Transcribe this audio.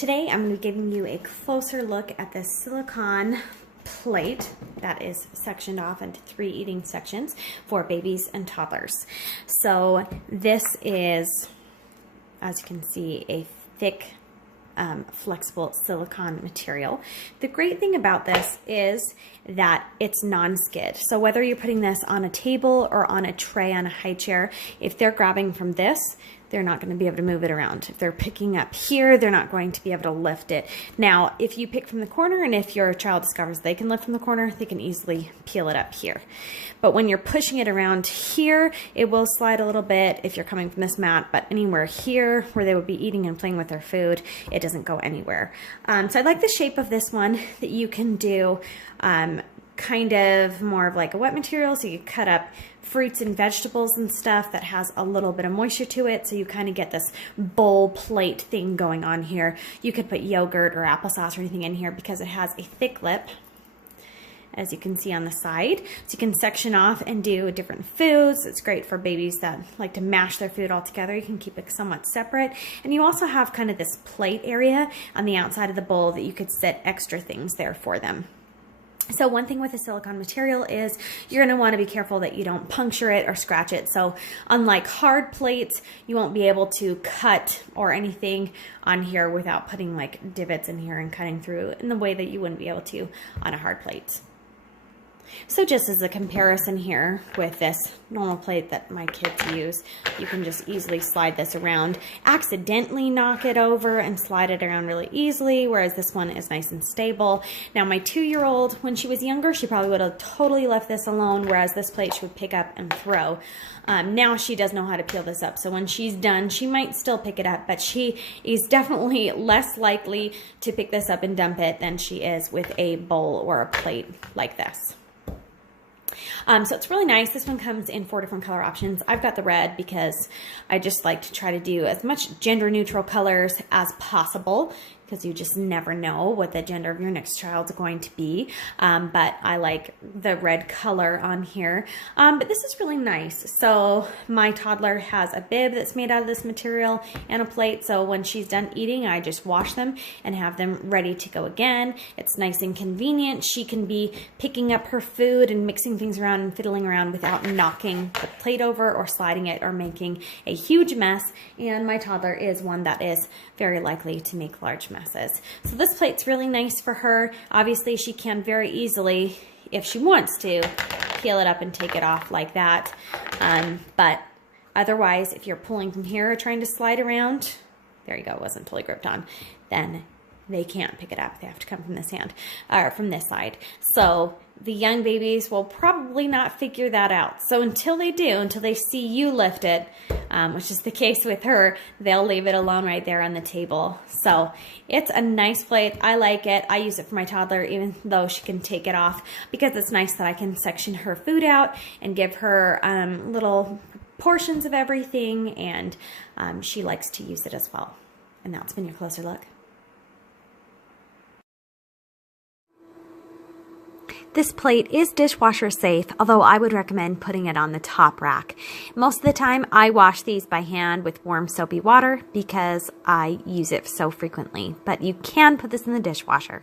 Today I'm going to be giving you a closer look at this silicone plate that is sectioned off into 3 eating sections for babies and toddlers. So this is, as you can see, a thick flexible silicone material. The great thing about this is that it's non-skid. So whether you're putting this on a table or on a tray on a high chair, if they're grabbing from this, they're not going to be able to move it around. If they're picking up here, they're not going to be able to lift it. Now, if you pick from the corner and if your child discovers they can lift from the corner, they can easily peel it up here. But when you're pushing it around here, it will slide a little bit if you're coming from this mat, but anywhere here where they would be eating and playing with their food, it doesn't go anywhere. So I like the shape of this one that you can do kind of more of like a wet material, so you cut up fruits and vegetables and stuff that has a little bit of moisture to it, so you kind of get this bowl plate thing going on here. You could put yogurt or applesauce or anything in here because it has a thick lip, as you can see on the side. So you can section off and do different foods. It's great for babies that like to mash their food all together. You can keep it somewhat separate. And you also have kind of this plate area on the outside of the bowl that you could set extra things there for them. So one thing with the silicone material is you're going to want to be careful that you don't puncture it or scratch it. So unlike hard plates, you won't be able to cut or anything on here without putting like divots in here and cutting through in the way that you wouldn't be able to on a hard plate. So just as a comparison here with this normal plate that my kids use, you can just easily slide this around, accidentally knock it over and slide it around really easily, whereas this one is nice and stable. Now my 2-year-old, when she was younger, she probably would have totally left this alone, whereas this plate she would pick up and throw. Now she does know how to peel this up, so when she's done, she might still pick it up, but she is definitely less likely to pick this up and dump it than she is with a bowl or a plate like this. So it's really nice. This one comes in 4 different color options. I've got the red because I just like to try to do as much gender neutral colors as possible, because you just never know what the gender of your next child's going to be. But I like the red color on here. But this is really nice. So my toddler has a bib that's made out of this material and a plate. So when she's done eating, I just wash them and have them ready to go again. It's nice and convenient. She can be picking up her food and mixing things around and fiddling around without knocking the plate over or sliding it or making a huge mess. And my toddler is one that is very likely to make large messes. So this plate's really nice for her. Obviously she can very easily, if she wants to, peel it up and take it off like that. But otherwise, if you're pulling from here or trying to slide around, there you go, it wasn't fully gripped on, then they can't pick it up. They have to come from this hand, or from this side. So the young babies will probably not figure that out. So until they do, until they see you lift it, which is the case with her, they'll leave it alone right there on the table. So it's a nice plate. I like it. I use it for my toddler, even though she can take it off, because it's nice that I can section her food out and give her little portions of everything, and she likes to use it as well. And that's been your closer look. This plate is dishwasher safe, although I would recommend putting it on the top rack. Most of the time I wash these by hand with warm soapy water because I use it so frequently, but you can put this in the dishwasher.